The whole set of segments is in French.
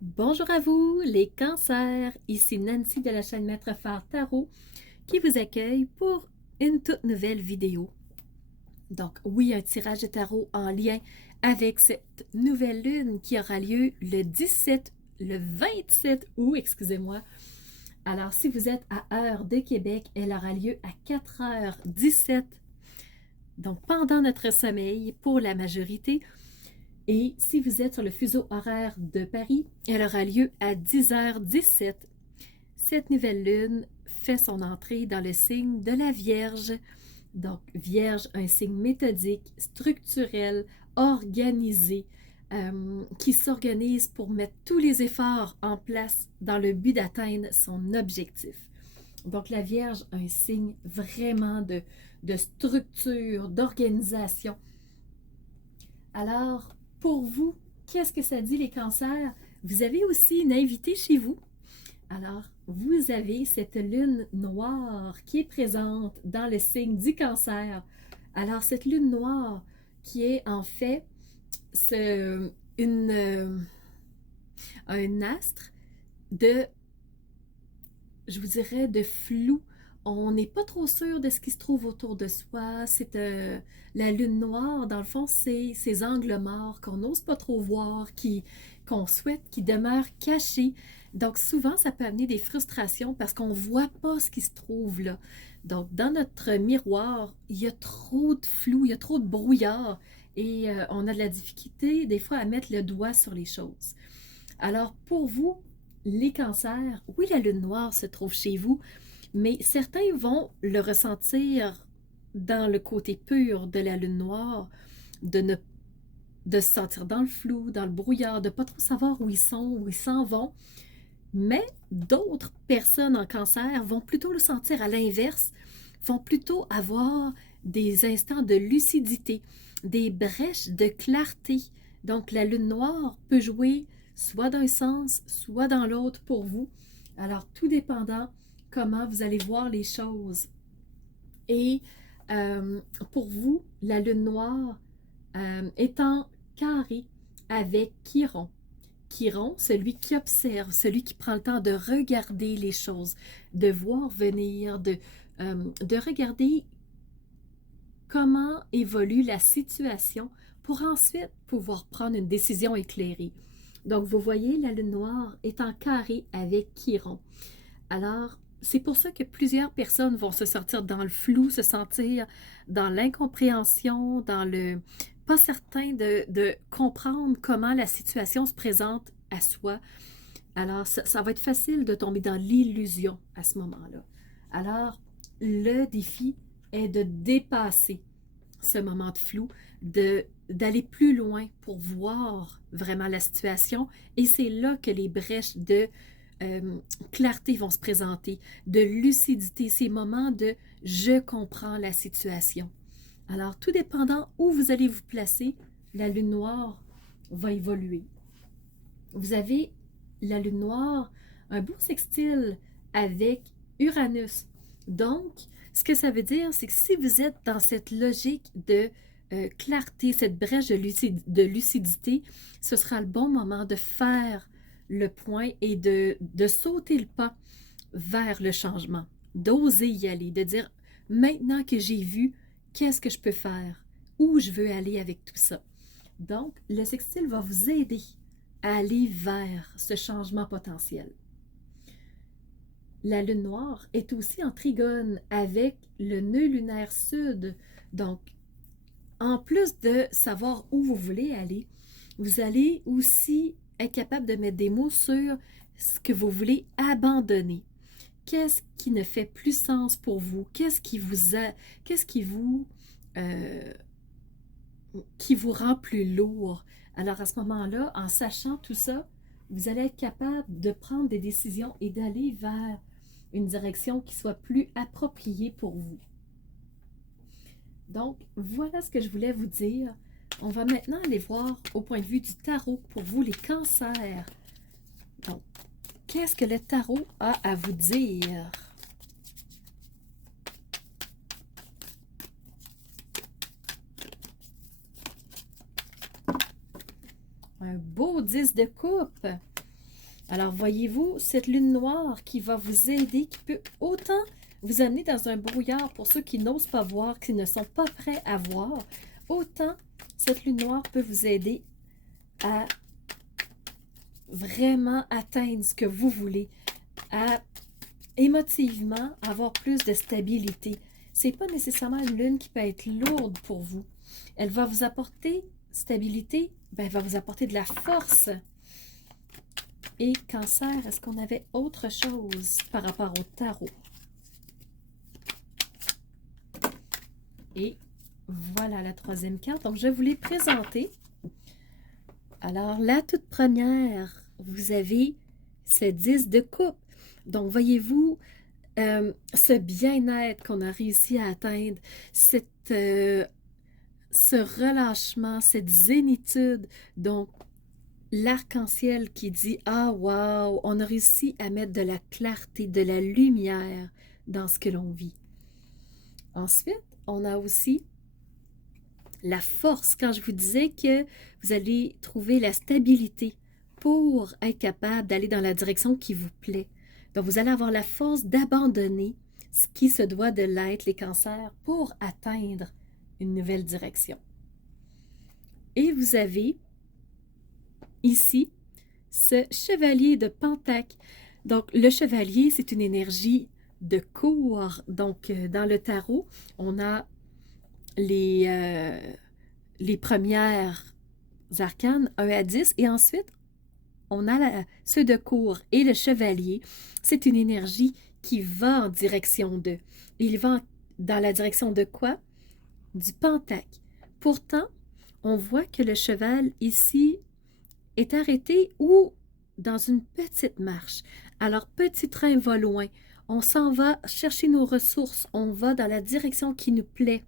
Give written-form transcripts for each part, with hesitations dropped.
Bonjour à vous les cancers, ici Nancy de la chaîne Maître Phare Tarot qui vous accueille pour une toute nouvelle vidéo. Donc oui, un tirage de tarot en lien avec cette nouvelle lune qui aura lieu le 27 août, excusez-moi. Alors si vous êtes à heure de Québec, elle aura lieu à 4h17, donc pendant notre sommeil pour la majorité. Et si vous êtes sur le fuseau horaire de Paris, elle aura lieu à 10h17. Cette nouvelle lune fait son entrée dans le signe de la Vierge. Donc, Vierge, un signe méthodique, structurel, organisé, qui s'organise pour mettre tous les efforts en place dans le but d'atteindre son objectif. Donc, la Vierge, un signe vraiment de structure, d'organisation. Alors, pour vous, qu'est-ce que ça dit les cancers? Vous avez aussi une invitée chez vous. Alors, vous avez cette lune noire qui est présente dans le signe du cancer. Alors, cette lune noire qui est en fait un astre de, je vous dirais, de flou. On n'est pas trop sûr de ce qui se trouve autour de soi. C'est la lune noire, dans le fond, c'est ces angles morts qu'on n'ose pas trop voir, qu'on souhaite, qui demeurent cachés. Donc souvent, ça peut amener des frustrations parce qu'on ne voit pas ce qui se trouve là. Donc dans notre miroir, il y a trop de flou, il y a trop de brouillard et on a de la difficulté des fois à mettre le doigt sur les choses. Alors pour vous, les cancers, oui, la lune noire se trouve chez vous, mais certains vont le ressentir dans le côté pur de la lune noire, de se sentir dans le flou, dans le brouillard, de ne pas trop savoir où ils sont, où ils s'en vont. Mais d'autres personnes en cancer vont plutôt le sentir à l'inverse, vont plutôt avoir des instants de lucidité, des brèches de clarté. Donc la lune noire peut jouer soit d'un sens, soit dans l'autre pour vous. Alors tout dépendant comment vous allez voir les choses. Et pour vous, la lune noire est en carré avec Chiron. Chiron, celui qui observe, celui qui prend le temps de regarder les choses, de voir venir, de regarder comment évolue la situation pour ensuite pouvoir prendre une décision éclairée. Donc, vous voyez, la lune noire est en carré avec Chiron. Alors, c'est pour ça que plusieurs personnes vont se sentir dans le flou, se sentir dans l'incompréhension, dans le pas certain de comprendre comment la situation se présente à soi. Alors, ça va être facile de tomber dans l'illusion à ce moment-là. Alors, le défi est de dépasser ce moment de flou, d'aller plus loin pour voir vraiment la situation. Et c'est là que les brèches de clarté vont se présenter, de lucidité, ces moments de « je comprends la situation ». Alors, tout dépendant où vous allez vous placer, la lune noire va évoluer. Vous avez la lune noire, un beau sextile avec Uranus. Donc, ce que ça veut dire, c'est que si vous êtes dans cette logique de clarté, cette brèche de lucidité, ce sera le bon moment de faire le point et de sauter le pas vers le changement, d'oser y aller, de dire maintenant que j'ai vu, qu'est-ce que je peux faire, où je veux aller avec tout ça. Donc, le sextile va vous aider à aller vers ce changement potentiel. La lune noire est aussi en trigone avec le nœud lunaire sud. Donc, en plus de savoir où vous voulez aller, vous allez aussi être capable de mettre des mots sur ce que vous voulez abandonner. Qu'est-ce qui ne fait plus sens pour vous? Qu'est-ce qui vous rend plus lourd? Alors à ce moment-là, en sachant tout ça, vous allez être capable de prendre des décisions et d'aller vers une direction qui soit plus appropriée pour vous. Donc, voilà ce que je voulais vous dire. On va maintenant aller voir au point de vue du tarot pour vous, les cancers. Donc, qu'est-ce que le tarot a à vous dire? Un beau 10 de coupe. Alors, voyez-vous, cette lune noire qui va vous aider, qui peut autant vous amener dans un brouillard pour ceux qui n'osent pas voir, qui ne sont pas prêts à voir, autant cette lune noire peut vous aider à vraiment atteindre ce que vous voulez, à émotivement avoir plus de stabilité. C'est pas nécessairement une lune qui peut être lourde pour vous. Elle va vous apporter stabilité, ben, elle va vous apporter de la force. Et Cancer, est-ce qu'on avait autre chose par rapport au tarot? Et voilà la troisième carte. Donc, je vais vous les présenter. Alors, la toute première, vous avez ce 10 de coupe. Donc, voyez-vous, ce bien-être qu'on a réussi à atteindre, ce relâchement, cette zénitude. Donc, l'arc-en-ciel qui dit « Ah, wow, on a réussi à mettre de la clarté, de la lumière dans ce que l'on vit. » Ensuite, on a aussi la force. Quand je vous disais que vous allez trouver la stabilité pour être capable d'aller dans la direction qui vous plaît. Donc, vous allez avoir la force d'abandonner ce qui se doit de l'être, les cancers, pour atteindre une nouvelle direction. Et vous avez ici ce chevalier de Pentacle. Donc, le chevalier, c'est une énergie de cour. Donc, dans le tarot, on a les premières arcanes, 1 à 10, et ensuite, on a ceux de cour. Et le chevalier, c'est une énergie qui va en direction de. Il va dans la direction de quoi? Du Pentacle. Pourtant, on voit que le cheval, ici, est arrêté ou dans une petite marche. Alors, petit train va loin. On s'en va chercher nos ressources. On va dans la direction qui nous plaît.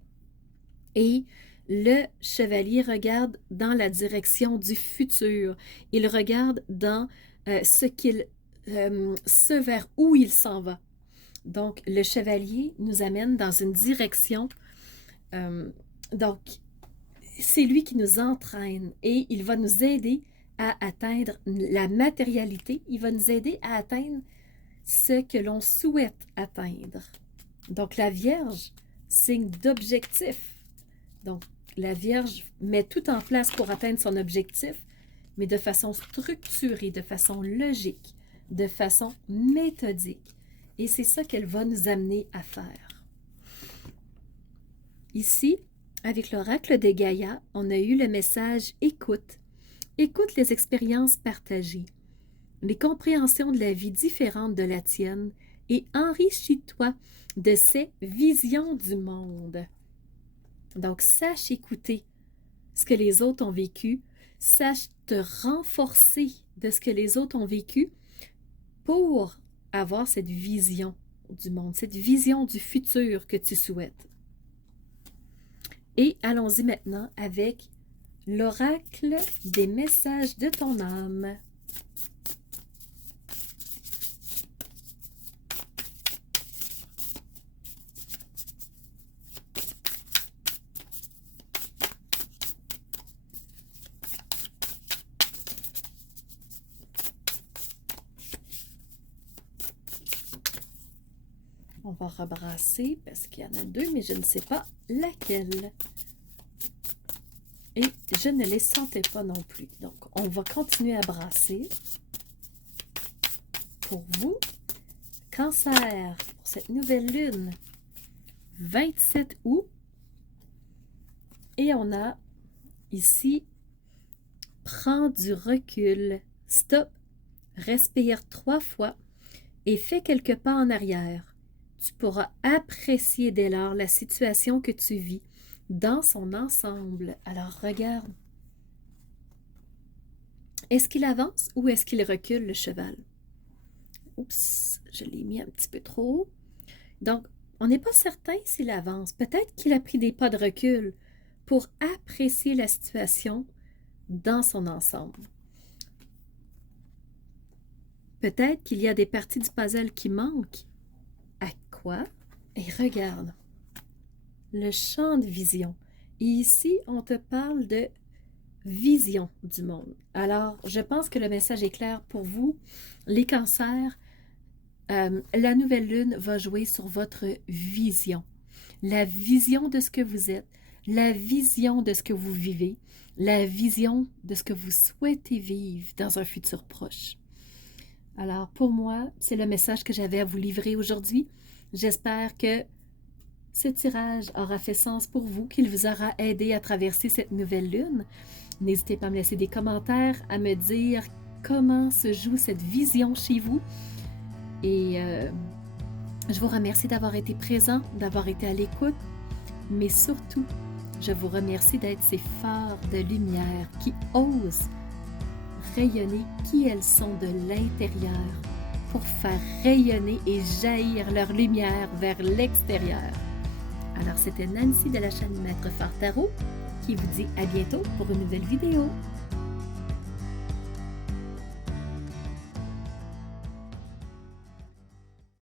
Et le chevalier regarde dans la direction du futur. Il regarde dans ce vers où il s'en va. Donc, le chevalier nous amène dans une direction. Donc, c'est lui qui nous entraîne et il va nous aider à atteindre la matérialité. Il va nous aider à atteindre ce que l'on souhaite atteindre. Donc, la Vierge, signe d'objectif. Donc, la Vierge met tout en place pour atteindre son objectif, mais de façon structurée, de façon logique, de façon méthodique. Et c'est ça qu'elle va nous amener à faire. Ici, avec l'oracle de Gaïa, on a eu le message « Écoute ». Écoute les expériences partagées, les compréhensions de la vie différentes de la tienne et enrichis-toi de ces visions du monde. Donc, sache écouter ce que les autres ont vécu, sache te renforcer de ce que les autres ont vécu pour avoir cette vision du monde, cette vision du futur que tu souhaites. Et allons-y maintenant avec l'oracle des messages de ton âme. On va rebrasser parce qu'il y en a deux, mais je ne sais pas laquelle. Et je ne les sentais pas non plus. Donc, on va continuer à brasser. Pour vous, Cancer, pour cette nouvelle lune, 27 août. Et on a ici, prends du recul, stop, respire 3 fois et fais quelques pas en arrière. Tu pourras apprécier dès lors la situation que tu vis dans son ensemble. Alors, regarde. Est-ce qu'il avance ou est-ce qu'il recule, le cheval? Oups, je l'ai mis un petit peu trop haut. Donc, on n'est pas certain s'il avance. Peut-être qu'il a pris des pas de recul pour apprécier la situation dans son ensemble. Peut-être qu'il y a des parties du puzzle qui manquent. À quoi? Et regarde. Le champ de vision. Et ici, on te parle de vision du monde. Alors, je pense que le message est clair pour vous. Les cancers, la nouvelle lune va jouer sur votre vision. La vision de ce que vous êtes, la vision de ce que vous vivez, la vision de ce que vous souhaitez vivre dans un futur proche. Alors, pour moi, c'est le message que j'avais à vous livrer aujourd'hui. J'espère que ce tirage aura fait sens pour vous, qu'il vous aura aidé à traverser cette nouvelle lune. N'hésitez pas à me laisser des commentaires, à me dire comment se joue cette vision chez vous. Et je vous remercie d'avoir été présent, d'avoir été à l'écoute, mais surtout, je vous remercie d'être ces phares de lumière qui osent rayonner qui elles sont de l'intérieur pour faire rayonner et jaillir leur lumière vers l'extérieur. Alors, c'était Nancy de la chaîne Maître Phare Tarot qui vous dit à bientôt pour une nouvelle vidéo.